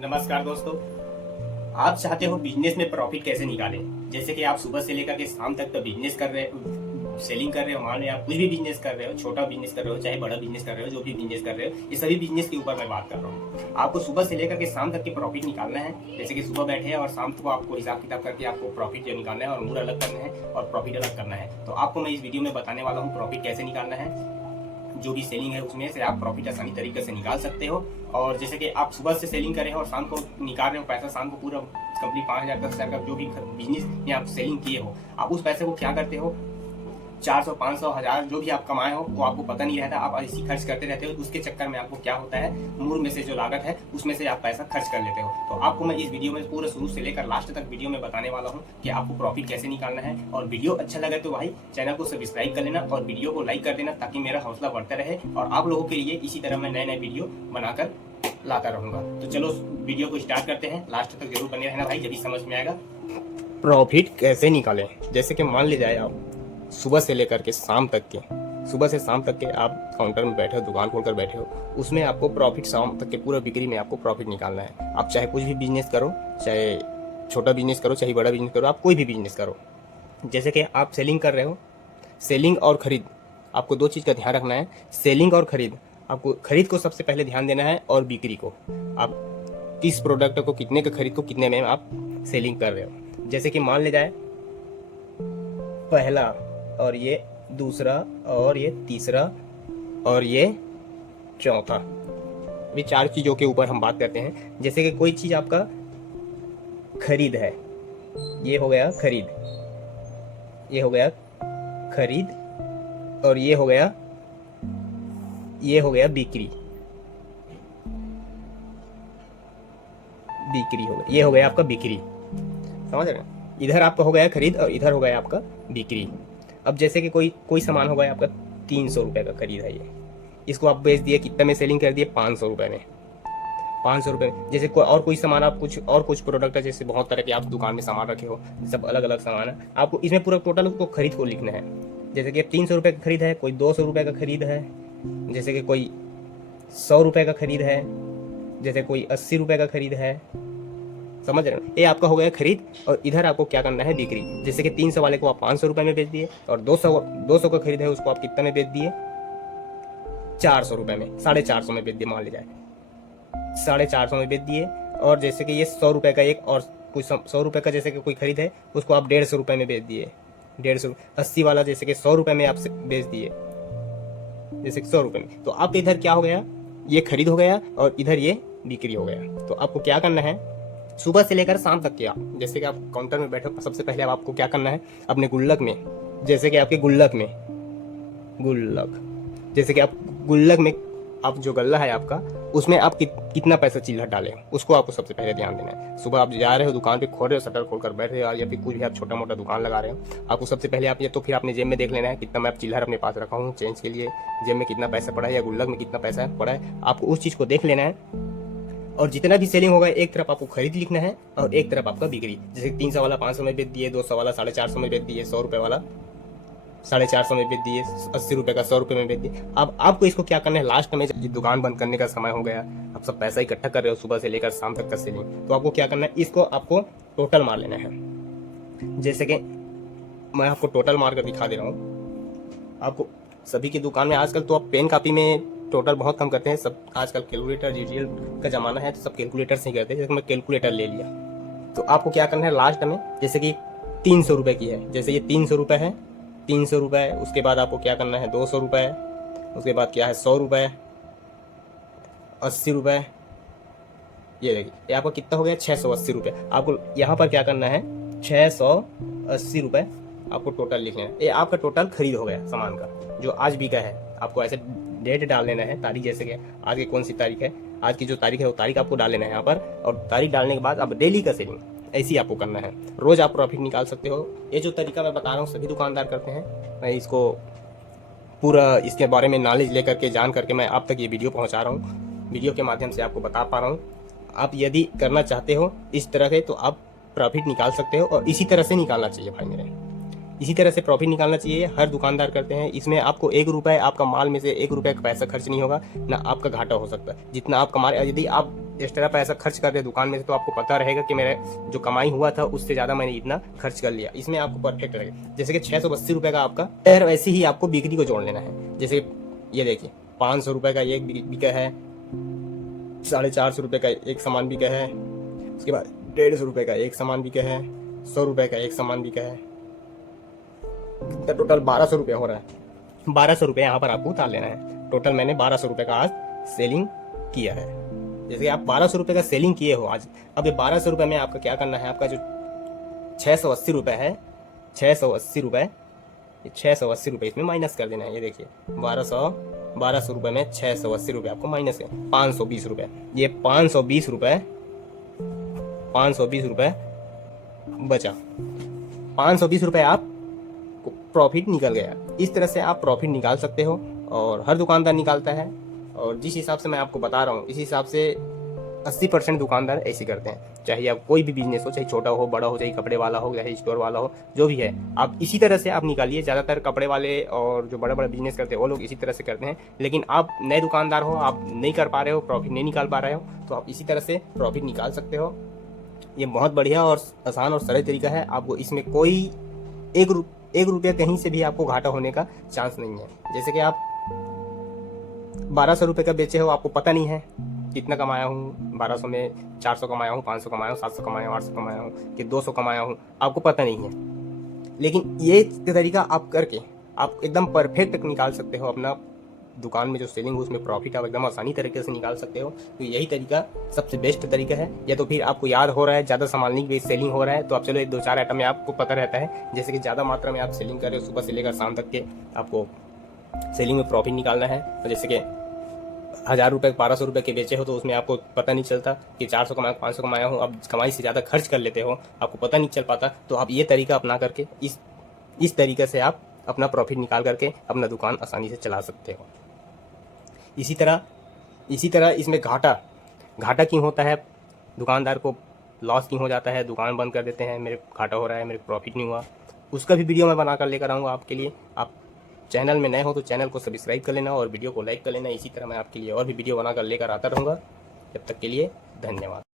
नमस्कार दोस्तों। आप चाहते हो बिजनेस में प्रॉफिट कैसे निकालें। जैसे कि आप सुबह से लेकर के शाम तक तो बिजनेस कर रहे हो, सेलिंग कर रहे हो, मान लो आप कुछ भी बिजनेस कर रहे हो, छोटा बिजनेस कर रहे हो चाहे बड़ा बिजनेस कर रहे हो, जो भी बिजनेस कर रहे हो, ये सभी बिजनेस के ऊपर मैं बात कर रहा हूँ। आपको सुबह से लेकर के शाम तक के प्रॉफिट निकालना है। जैसे कि सुबह बैठे और शाम को आपको हिसाब किताब करके आपको प्रॉफिट जो निकालना है और मूड अलग करना है और प्रॉफिट अलग करना है। तो आपको मैं इस वीडियो में बताने वाला हूँ प्रॉफिट कैसे निकालना है। जो भी सेलिंग है उसमें से आप प्रॉफिट आसानी तरीके से निकाल सकते हो। और जैसे कि आप सुबह से सेलिंग कर रहे हो और शाम को निकाल रहे हो पैसा, शाम को पूरा कंप्लीट 5,000 10,000 का जो भी बिजनेस में आप सेलिंग किए हो, आप उस पैसे को क्या करते हो, 400 500 1000 जो भी आप कमाए हो वो आपको पता नहीं रहता, आप ऐसी खर्च करते रहते हो। उसके चक्कर में आपको क्या होता है, मूल में से जो लागत है उसमें से आप पैसा खर्च कर लेते हो। तो आपको मैं इस वीडियो में पूरा शुरू से लेकर लास्ट तक वीडियो में बताने वाला हूँ कि आपको प्रॉफिट कैसे निकालना है। और वीडियो अच्छा लगे तो भाई चैनल को सब्सक्राइब कर लेना और वीडियो को लाइक कर देना, ताकि मेरा हौसला बढ़ता रहे और आप लोगों के लिए इसी तरह मैं नए नए वीडियो बनाकर लाता रहूंगा। तो चलो वीडियो को स्टार्ट करते हैं, लास्ट तक जरूर बने रहना भाई, जब समझ में आएगा प्रॉफिट कैसे निकालें। जैसे कि मान लीजिए आप सुबह से लेकर के शाम तक के, सुबह से शाम तक के आप काउंटर में बैठे हो, दुकान खोलकर बैठे हो, उसमें आपको प्रॉफिट शाम तक के पूरा बिक्री में आपको प्रॉफिट निकालना है। आप चाहे कुछ भी बिजनेस करो, चाहे छोटा बिजनेस करो चाहे बड़ा बिजनेस करो, आप कोई भी बिजनेस करो। जैसे कि आप सेलिंग कर रहे हो, सेलिंग और खरीद, आपको दो चीज़ का ध्यान रखना है। सेलिंग और खरीद, आपको खरीद को सबसे पहले ध्यान देना है और बिक्री को, आप किस प्रोडक्ट को कितने का खरीद को कितने में आप सेलिंग कर रहे हो। जैसे कि मान ले जाए पहला और ये दूसरा और ये तीसरा और ये चौथा, ये चार चीज़ों के ऊपर हम बात करते हैं। जैसे कि कोई चीज़ आपका खरीद है, ये हो गया खरीद, ये हो गया खरीद और ये हो गया बिक्री, बिक्री हो गया, ये हो गया आपका बिक्री। समझ रहे हैं, इधर आपका हो गया खरीद और इधर हो गया आपका बिक्री। अब जैसे कि कोई सामान हो गया आपका 300 रुपये का खरीद है, ये इसको आप बेच दिए, कितने में सेलिंग कर दिए, 500 रुपये में, 500 रुपये में। जैसे कोई सामान आप कुछ प्रोडक्ट है, जैसे बहुत तरह के आप दुकान में सामान रखे हो, सब अलग अलग सामान है, आपको इसमें पूरा टोटल उसको खरीद को लिखना है। जैसे कि 300 रुपये का खरीद है, कोई 200 रुपये का खरीद है, जैसे कि कोई 100 रुपये का खरीद है, जैसे कोई 80 रुपये का खरीद है। समझ रहे हो, ये आपका हो गया खरीद और इधर आपको क्या करना है, बिक्री। जैसे कि 300 वाले को आप 500 रुपये में बेच दिए और 200 का खरीद है उसको आप कितने में बेच दिए, 400 रुपये में, 450 में बेच दिए, मान लीजिए 450 में बेच दिए। और जैसे कि ये 100 रुपये का एक और कुछ 100 रुपये का जैसे कि कोई खरीद है उसको आप 150 रुपये में बेच दिए, 150। 80 वाला जैसे कि 100 रुपये में आप बेच दिए, जैसे 100 रुपये में। तो आपके इधर क्या हो गया, ये खरीद हो गया और इधर ये बिक्री हो गया। तो आपको क्या करना है, सुबह से लेकर शाम तक के आप जैसे कि आप काउंटर में बैठे हो, सबसे पहले आपको क्या करना है, अपने गुल्लक में, जैसे कि आपके गुल्लक में जैसे कि आप गुल्लक में आप जो गल्ला है आपका, उसमें आप कितना पैसा चिल्लर डालें, उसको आपको सबसे पहले ध्यान देना है। सुबह आप जा रहे हो दुकान पे, खोल रहे हो, शटर खोलकर बैठ रहे हो या फिर कुछ भी आप छोटा मोटा दुकान लगा रहे हो, आपको सबसे पहले आप ये तो फिर अपने जेब में देख लेना है कितना मैं चिल्लर अपने पास रखा हूँ चेंज के लिए, जेब में कितना पैसा पड़ा है या गुल्लक में कितना पैसा पड़ा है, आपको उस चीज़ को देख लेना है। और जितना भी सेलिंग होगा एक तरफ आपको खरीद लिखना है और एक तरफ आपका बिक्री। जैसे 300 वाला 500 में बेच दिए, 200 वाला 450 में बेच दिए, 100 रुपये वाला 450 में बेच दिए, 80 रुपये का 100 रुपये में बेच दिए। अब आपको इसको क्या करना है, लास्ट में जब दुकान बंद करने का समय हो गया, आप सब पैसा इकट्ठा कर रहे हो सुबह से लेकर शाम तक का सेलिंग, तो आपको क्या करना है, इसको आपको टोटल मार लेना है। जैसे कि मैं आपको टोटल मार कर दिखा दे रहा हूँ। आपको सभी की दुकान में आजकल तो आप पेन कापी में टोटल बहुत कम करते हैं, सब आजकल कैलकुलेटर डिजिटल का जमाना है, तो सब कैलकुलेटर से ही करते हैं। जैसे मैं कैलकुलेटर ले लिया, तो आपको क्या करना है लास्ट में, जैसे कि 300 रुपये की है, जैसे ये 300 रुपये है, 300 रुपये, उसके बाद आपको क्या करना है 200 रुपये, उसके बाद क्या है 100 रुपये, 80 रुपये, ये देखिए ये आपको कितना हो गया 680 रुपये। आपको यहाँ पर क्या करना है 680 रुपये आपको टोटल लिखना है। ये आपका टोटल खरीद हो गया सामान का, जो आज बिका है। आपको ऐसे डेट डाल लेना है, तारीख, जैसे कि आज की कौन सी तारीख है, आज की जो तारीख है वो तारीख आपको डाल लेना है यहाँ पर। और तारीख डालने के बाद अब डेली का सेलिंग ऐसी आपको करना है, रोज आप प्रॉफिट निकाल सकते हो। ये जो तरीका मैं बता रहा हूँ सभी दुकानदार करते हैं, मैं इसको पूरा इसके बारे में नॉलेज लेकर के जान करके मैं आप तक ये वीडियो पहुँचा रहा हूँ, वीडियो के माध्यम से आपको बता पा रहा हूँ। आप यदि करना चाहते हो इस तरह के, तो आप प्रॉफिट निकाल सकते हो और इसी तरह से निकालना चाहिए भाई मेरे, इसी तरह से प्रॉफिट निकालना चाहिए। हर दुकानदार करते हैं। इसमें आपको 1 रुपये आपका माल में से 1 रुपये का पैसा खर्च नहीं होगा, ना आपका घाटा हो सकता है। जितना आप कमा रहे, यदि आप एक्स्ट्रा पैसा खर्च कर रहे दुकान में से, तो आपको पता रहेगा कि मेरा जो कमाई हुआ था उससे ज़्यादा मैंने इतना खर्च कर लिया। इसमें आपको परफेक्ट रहेगा। जैसे कि 680 रुपये का आपका है, वैसे ही आपको बिक्री को जोड़ लेना है। जैसे ये देखिए 500 रुपये का एक बिका है, 450 रुपये का एक सामान बिका है, उसके बाद 150 रुपये का एक सामान बिका है, 100 रुपये का एक सामान बिका है, टोटल 1200 रुपये हो रहा है। 1200 रुपये यहाँ पर आपको उतार लेना है। टोटल मैंने 1200 रुपये का आज सेलिंग किया है। जैसे कि आप 1200 रुपये का सेलिंग किए हो आज, अब ये 1200 रुपये में आपका क्या करना है, आपका जो 680 रुपये है, 680 रुपये, 680 रुपये इसमें माइनस कर देना है। ये देखिए 1200 रुपये में 680 रुपये आपको माइनस है 520 रुपये। ये 520 रुपये बचा, 520 रुपये आप प्रॉफिट निकल गया। इस तरह से आप प्रॉफिट निकाल सकते हो और हर दुकानदार निकालता है। और जिस हिसाब से मैं आपको बता रहा हूँ, इस हिसाब से 80% दुकानदार ऐसे करते हैं। चाहे आप कोई भी बिजनेस हो, चाहे छोटा हो बड़ा हो, चाहे कपड़े वाला हो, चाहे स्टोर वाला हो, जो भी है, आप इसी तरह से आप निकालिए। ज़्यादातर कपड़े वाले और जो बड़ा बड़ा बिजनेस करते हैं वो लोग इसी तरह से करते हैं। लेकिन आप नए दुकानदार हो, आप नहीं कर पा रहे हो, प्रॉफिट नहीं निकाल पा रहे हो, तो आप इसी तरह से प्रॉफिट निकाल सकते हो। ये बहुत बढ़िया और आसान और सरल तरीका है। आपको इसमें कोई एक रुपया कहीं से भी आपको घाटा होने का चांस नहीं है। जैसे कि आप 1200 रुपये का बेचे हो, आपको पता नहीं है कितना कमाया हूँ, 1200 में 400 कमाया हूँ, 500 कमाया हूँ, 700 कमाया हूँ, 800 कमाया हूँ कि 200 कमाया हूँ, आपको पता नहीं है। लेकिन ये तरीका आप करके आप एकदम परफेक्ट निकाल सकते हो अपना दुकान में जो सेलिंग हो उसमें प्रॉफिट आप एकदम आसानी तरीके से निकाल सकते हो। तो यही तरीका सबसे बेस्ट तरीका है। या तो फिर आपको याद हो रहा है ज़्यादा सामान की सेलिंग हो रहा है, तो आप चलो 2-4 आइटम में आपको पता रहता है, जैसे कि ज़्यादा मात्रा में आप सेलिंग कर रहे हो, सुबह से लेकर शाम तक के आपको सेलिंग में प्रॉफिट निकालना है। तो जैसे कि 1000 रुपये 1200 रुपये के बेचे हो, तो उसमें आपको पता नहीं चलता कि 400 कमाया 500 कमाया हूँ, अब कमाई से ज़्यादा खर्च कर लेते हो, आपको पता नहीं चल पाता। तो आप ये तरीका अपना करके इस तरीके से आप अपना प्रॉफिट निकाल करके अपना दुकान आसानी से चला सकते हो। इसी तरह इसमें घाटा क्यों होता है, दुकानदार को लॉस क्यों हो जाता है, दुकान बंद कर देते हैं, मेरे घाटा हो रहा है, मेरे प्रॉफिट नहीं हुआ, उसका भी वीडियो मैं बनाकर लेकर आऊँगा आपके लिए। आप चैनल में नए हो तो चैनल को सब्सक्राइब कर लेना और वीडियो को लाइक कर लेना। इसी तरह मैं आपके लिए और भी वीडियो बनाकर लेकर आता रहूँगा। जब तक के लिए धन्यवाद।